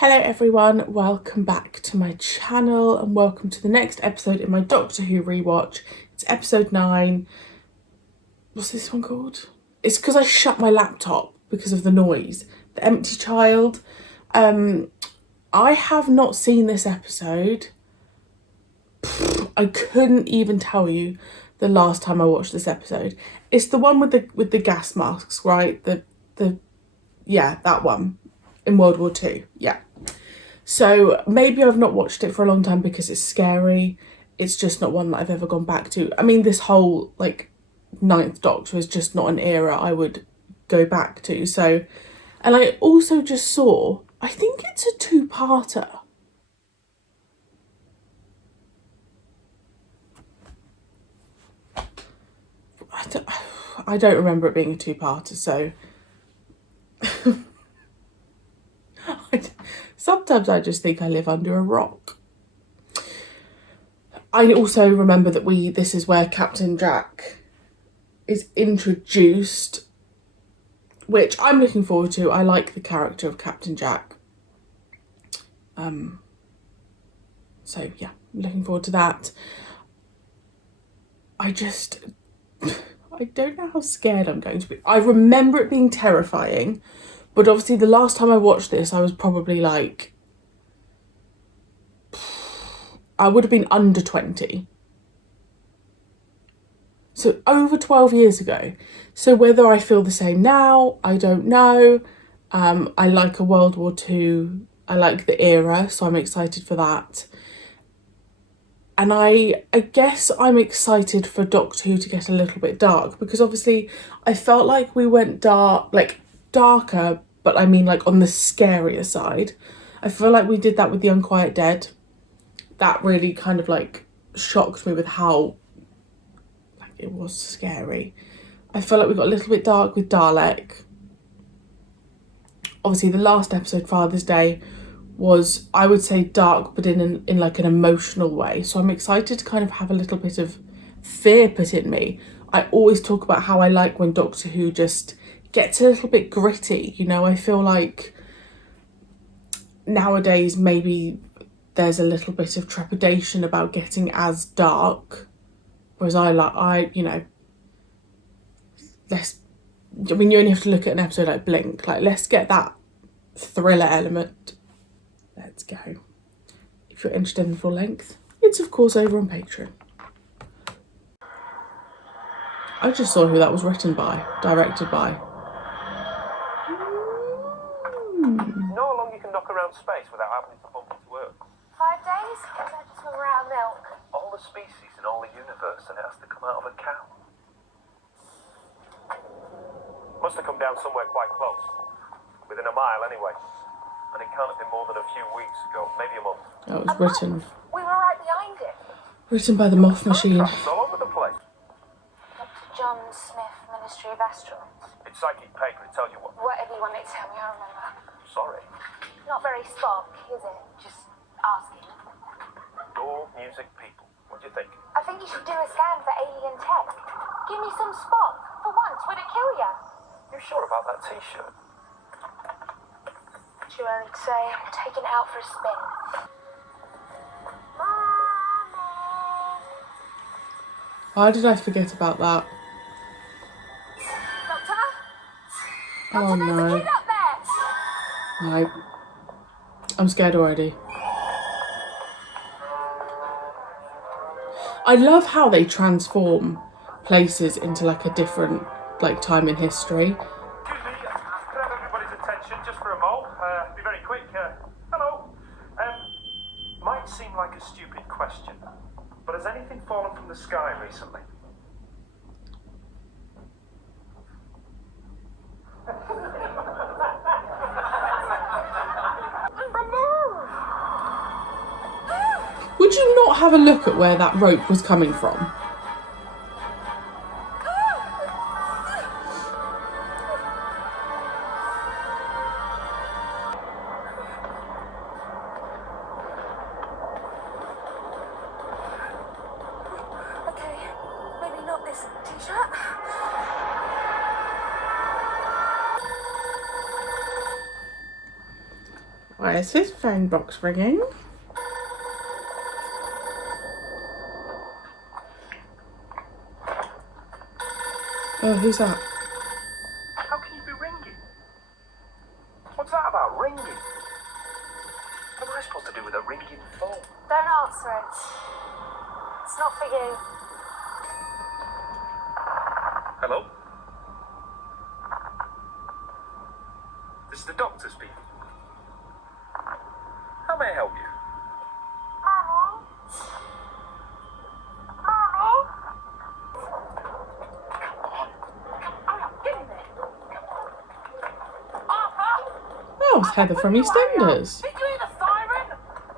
Hello everyone, welcome back to my channel and welcome to the next episode in my Doctor Who rewatch. It's episode 9. What's this one called? It's because I shut my laptop because of the noise. The Empty Child. I have not seen this episode. I couldn't even tell you the last time I watched this episode. It's the one with the gas masks, right? Yeah, that one in World War II. Yeah. So maybe I've not watched it for a long time because it's scary. It's just not one that I've ever gone back to. I mean, this whole Ninth Doctor is just not an era I would go back to. So, and I also just saw, I think it's a two-parter. I don't remember it being a two-parter, so sometimes I just think I live under a rock. I also remember that this is where Captain Jack is introduced, which I'm looking forward to. I like the character of Captain Jack. So yeah, I'm looking forward to that. I don't know how scared I'm going to be. I remember it being terrifying, but obviously the last time I watched this, I was probably I would have been under 20. So over 12 years ago. So whether I feel the same now, I don't know. I like a World War II. I like the era, so I'm excited for that. And I guess I'm excited for Doctor Who to get a little bit dark, because obviously I felt like we went darker, but I mean on the scarier side. I feel like we did that with The Unquiet Dead. That really kind of shocked me with how it was scary. I feel like we got a little bit dark with Dalek. Obviously the last episode, Father's Day, was, I would say, dark, but in an emotional way. So I'm excited to kind of have a little bit of fear put in me. I always talk about how I like when Doctor Who just gets a little bit gritty. I feel like nowadays maybe there's a little bit of trepidation about getting as dark. Whereas you only have to look at an episode like Blink. Let's get that thriller element. Let's go. If you're interested in the full length, it's of course over on Patreon. I just saw who that was written by, directed by. Know how long you can knock around space without having to bump into Earth? 5 days? Because I just when we're out of milk. All the species in all the universe, and it has to come out of a cow. Must have come down somewhere quite close. Within a mile, anyway. And it can't have been more than a few weeks ago, maybe a month. That was written. We were right behind it. Written by the Moth Machine. It's all over the place. Dr. John Smith, Ministry of Astronauts. It's psychic paper, it tells you what. Whatever you want it to tell me, I remember. Sorry. Not very Spock, is it? Just asking. Door, music, people. What do you think? I think you should do a scan for alien tech. Give me some Spock. For once, would it kill you? You sure about that t-shirt? Too early to say. I'm taking it out for a spin. Why did I forget about that? Doctor? Oh There's a no. kid up there! No. I'm scared already. I love how they transform places into a different time in history. Excuse me, could I have everybody's attention just for a mo? Be very quick. Hello. Might seem like a stupid question, but has anything fallen from the sky recently? Would you not have a look at where that rope was coming from? Okay, maybe not this t-shirt. Why is his phone box ringing? Oh, who's that? How can you be ringing? What's that about, ringing? What am I supposed to do with a ringing phone? Don't answer it. It's not for you. Hello? This is the doctor speaking. How may I help you? Mummy? Mummy? Oh, it's Heather from EastEnders. Did you hear the siren?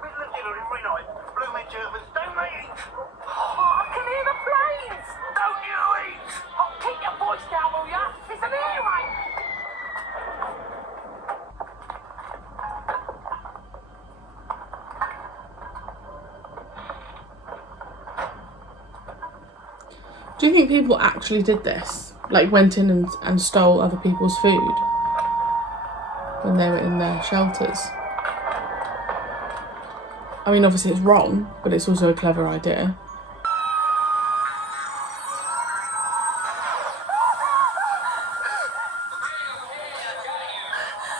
We lived here every night. Blooming Germans, don't they eat? Oh, I can hear the planes. Don't you eat? Oh, keep your voice down, will ya? It's an earache. Do you think people actually did this? Like went in and stole other people's food when they were in their shelters? I mean, obviously it's wrong, but it's also a clever idea.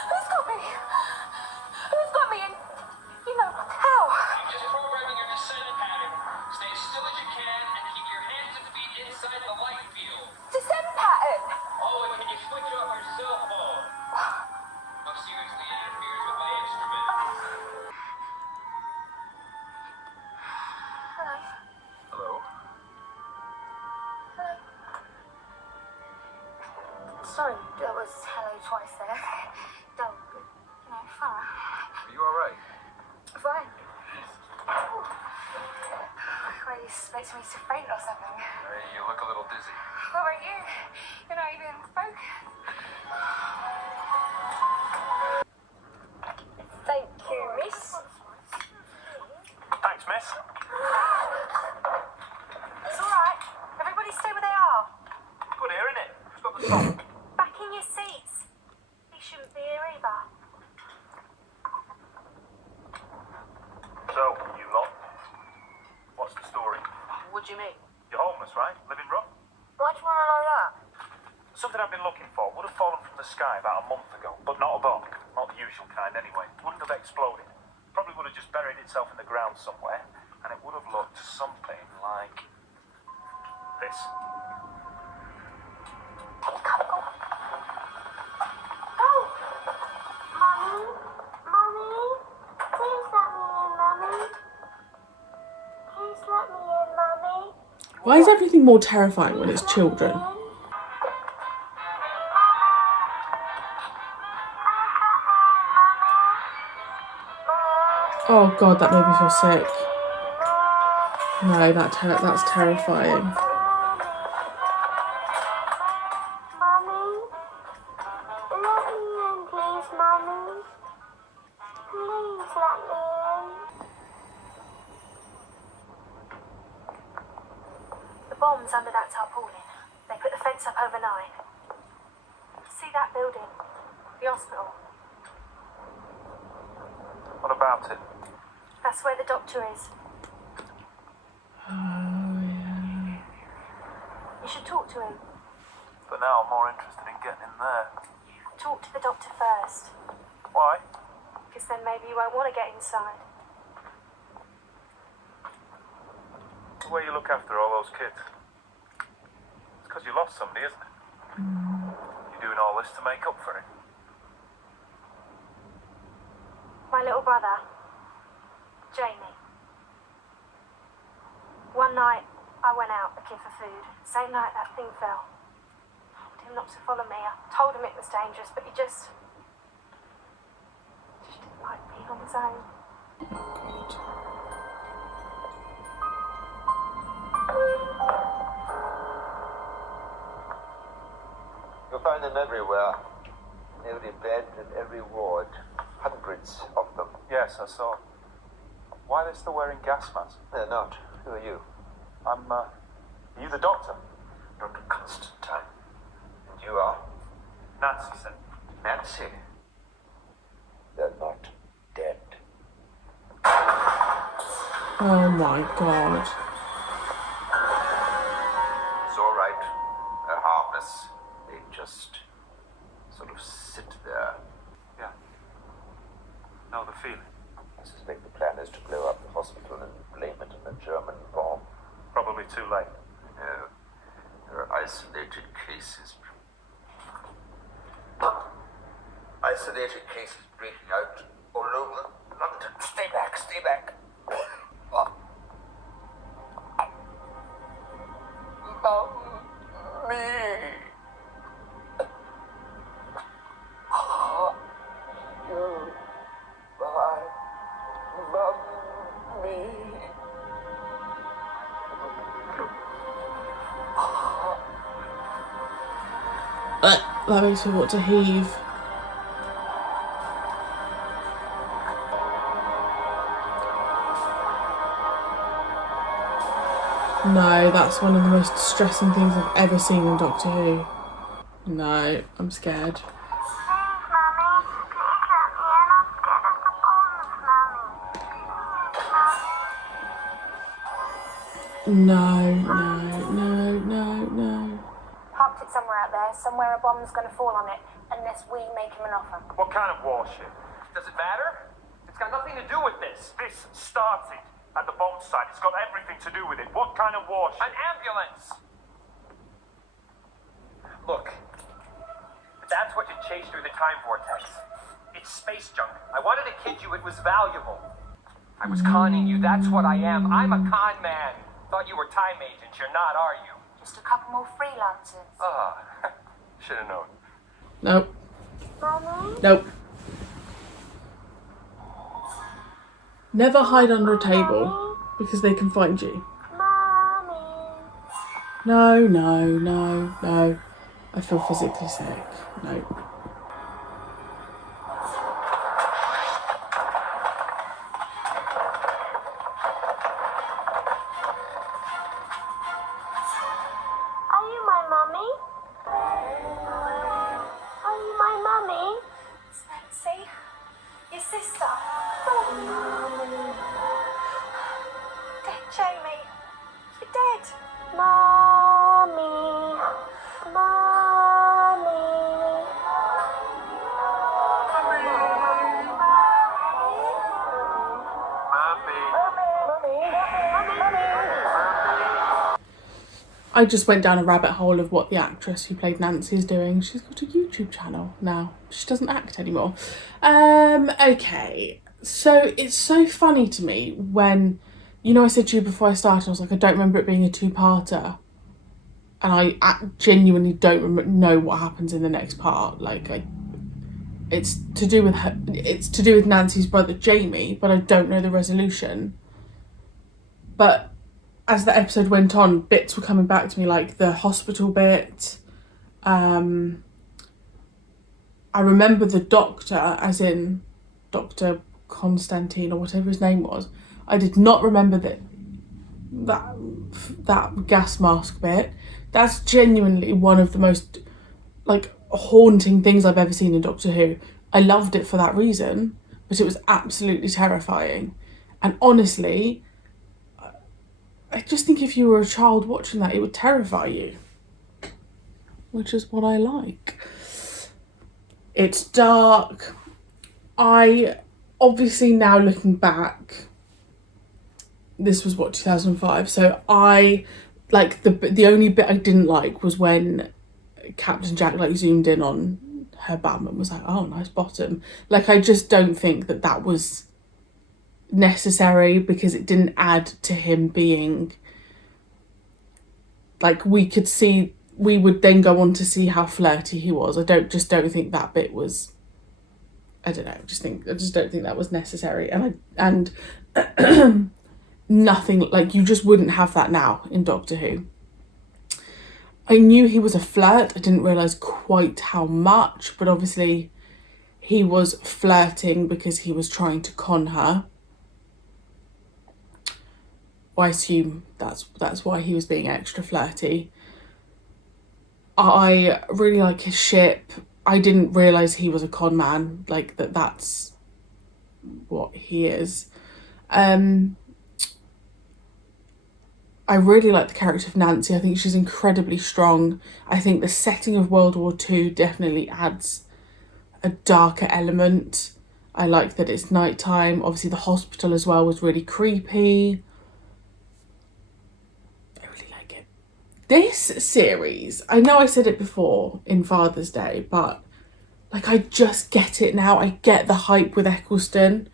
Who's got me? Who's got me in? You know, how? I'm just programming your descent pattern. Stay as still as you can and keep your hands and feet inside the light field. Descent pattern. Oh, and can you switch off your cell phone? No, seriously, it interferes with my instrument. Hello. Hello? Hello. Sorry, that was hello twice there. Don't, you know, fun. Are you alright? Fine. Were you expecting me to faint or something? Hey, you look a little dizzy. What about you? You're not even focused. Thank you, miss. Thanks, miss. It's alright. Everybody stay where they are. Good here, innit? Who's got the song? Back in your seats. He shouldn't be here either. So, you lot? What's the story? What do you mean? You're homeless, right? Living rough? Why do you want to know that? Something I've been looking for would have fallen from the sky about a month ago, but not a bomb. Not the usual kind, anyway. Wouldn't have exploded. Probably would have just buried itself in the ground somewhere, and it would have looked something like this. Go! Mummy? Mummy? Please let me in, Mummy. Please let me in, Mummy. Why is everything more terrifying when it's children? Oh god, that made me feel sick. No, that's terrifying. Mummy? Let me in, please, Mummy. Please let me in. The bomb's under that tarpaulin. They put the fence up overnight. See that building? The hospital. What about it? That's where the doctor is. Oh yeah. You should talk to him. But now I'm more interested in getting in there. Talk to the doctor first. Why? Because then maybe you won't want to get inside. The way you look after all those kids. It's because you lost somebody, isn't it? You're doing all this to make up for it. My little brother, Jamie. One night, I went out looking for food. Same night that thing fell. I told him not to follow me. I told him it was dangerous, but he just didn't like being on his own. God. You'll find them everywhere. Every bed and every ward. Hundreds of them. Yes, I saw. Why are they still wearing gas masks? They're not. Who are you? Are you the doctor? Dr. Constantine. And you are? Nancy said. Nancy. They're not dead. Oh my god. It's all right. They're harmless. They just sort of sit there. Yeah. Know the feeling. I suspect the plan is to blow up the hospital and blame it on a German bomb. Probably too late. No, there are isolated cases. Isolated cases breaking out all over London. Stay back, stay back. Mommy. You, my mommy. That makes me want to heave. No, that's one of the most distressing things I've ever seen in Doctor Who. No, I'm scared. Please, Mummy. Please let me in. I'm scared of the bombs, Mummy. No, no, no, no, no. Parked it somewhere out there, somewhere a bomb's gonna fall on it, unless we make him an offer. What kind of warship? Does it matter? It's got nothing to do with this. This started at the bomb site. It's got everything to do with it. What kind of warship? An ambulance! Look, that's what you chase through the time vortex. It's space junk. I wanted to kid you it was valuable. I was conning you, that's what I am. I'm a con man. Thought you were time agents. You're not, are you? Just a couple more freelancers. Ah, should have known. Nope. Mummy? Nope. Never hide under a table because they can find you. Mummy? No, no, no, no. I feel physically sick. No. Are you my mummy? Are you my mummy? See? Your sister. Dead, Jamie. You're dead. Mummy. I just went down a rabbit hole of what the actress who played Nancy is doing. She's got a YouTube channel now. She doesn't act anymore. Okay. So it's so funny to me when, you know, I said to you before I started, I was like, I don't remember it being a two-parter. And I genuinely don't know what happens in the next part. Like, it's to do with her, it's to do with Nancy's brother Jamie, but I don't know the resolution. But as the episode went on, bits were coming back to me, like the hospital bit. I remember the doctor, as in Dr. Constantine or whatever his name was. I did not remember that gas mask bit. That's genuinely one of the most like haunting things I've ever seen in Doctor Who. I loved it for that reason, but it was absolutely terrifying. And honestly, I just think if you were a child watching that, it would terrify you, which is what I like. It's dark. I obviously, now looking back, this was what, 2005, so I like the only bit I didn't like was when Captain Jack like zoomed in on her bum and was like, oh, nice bottom. Like, I just don't think that was necessary, because it didn't add to him being like, we would then go on to see how flirty he was. I don't think that bit was, I don't know, I just don't think that was necessary. And nothing, like, you just wouldn't have that now in Doctor Who. I knew he was a flirt. I didn't realise quite how much, but obviously he was flirting because he was trying to con her. I assume that's why he was being extra flirty. I really like his ship. I didn't realise he was a con man, like that's what he is. I really like the character of Nancy. I think she's incredibly strong. I think the setting of World War II definitely adds a darker element. I like that it's nighttime. Obviously the hospital as well was really creepy. I really like it. This series, I know I said it before in Father's Day, but like I just get it now. I get the hype with Eccleston.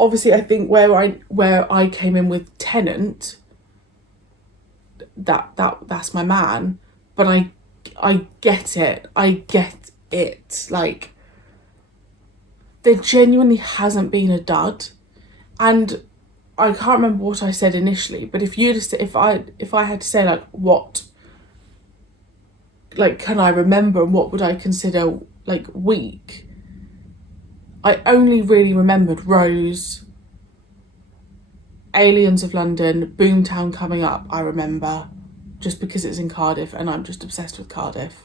Obviously I think where I came in with Tennant, that's my man, but I get it. I get it. Like, there genuinely hasn't been a dud, and I can't remember what I said initially, but if I had to say like what, like, can I remember and what would I consider like weak, I only really remembered Rose, Aliens of London, Boomtown coming up. I remember just because it's in Cardiff and I'm just obsessed with Cardiff.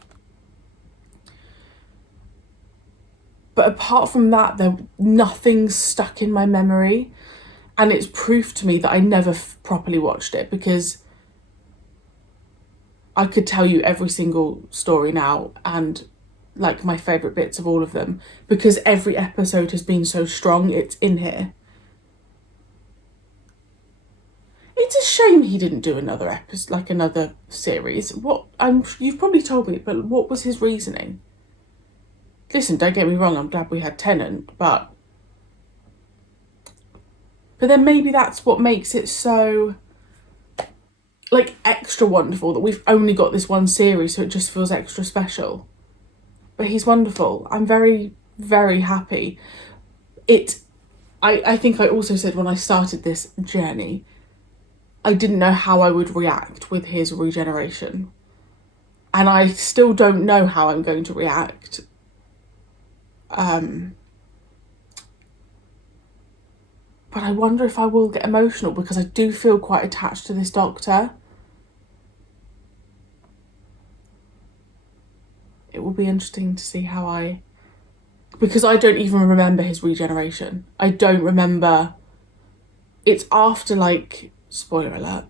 But apart from that, nothing's stuck in my memory, and it's proof to me that I never properly watched it, because I could tell you every single story now and like my favourite bits of all of them, because every episode has been so strong. It's in here. It's a shame he didn't do another episode, like another series. You've probably told me, but what was his reasoning? Listen, don't get me wrong, I'm glad we had Tennant, but then maybe that's what makes it so like extra wonderful, that we've only got this one series, so it just feels extra special. But he's wonderful. I'm very, very happy. I think I also said when I started this journey, I didn't know how I would react with his regeneration. And I still don't know how I'm going to react. But I wonder if I will get emotional, because I do feel quite attached to this doctor. It will be interesting to see because I don't even remember his regeneration. I don't remember. It's after, like, spoiler alert,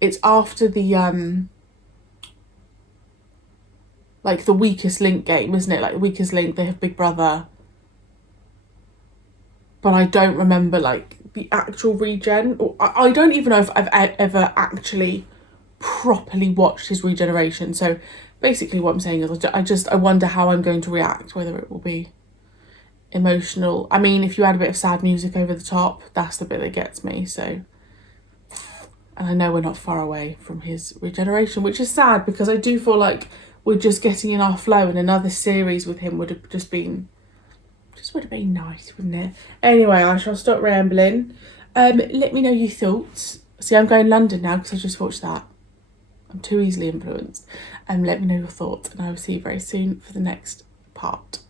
it's after the like the weakest link game, isn't it? Like the weakest link, they have Big Brother. But I don't remember like the actual regen. Or I don't even know if I've ever actually properly watched his regeneration. So basically what I'm saying is I wonder how I'm going to react, whether it will be emotional. I mean, if you add a bit of sad music over the top, that's the bit that gets me. So, and I know we're not far away from his regeneration, which is sad, because I do feel like we're just getting in our flow, and another series with him would have been nice, wouldn't it? Anyway, I shall stop rambling. Let me know your thoughts. See, I'm going London now because I just watched that. I'm too easily influenced. Let me know your thoughts, and I will see you very soon for the next part.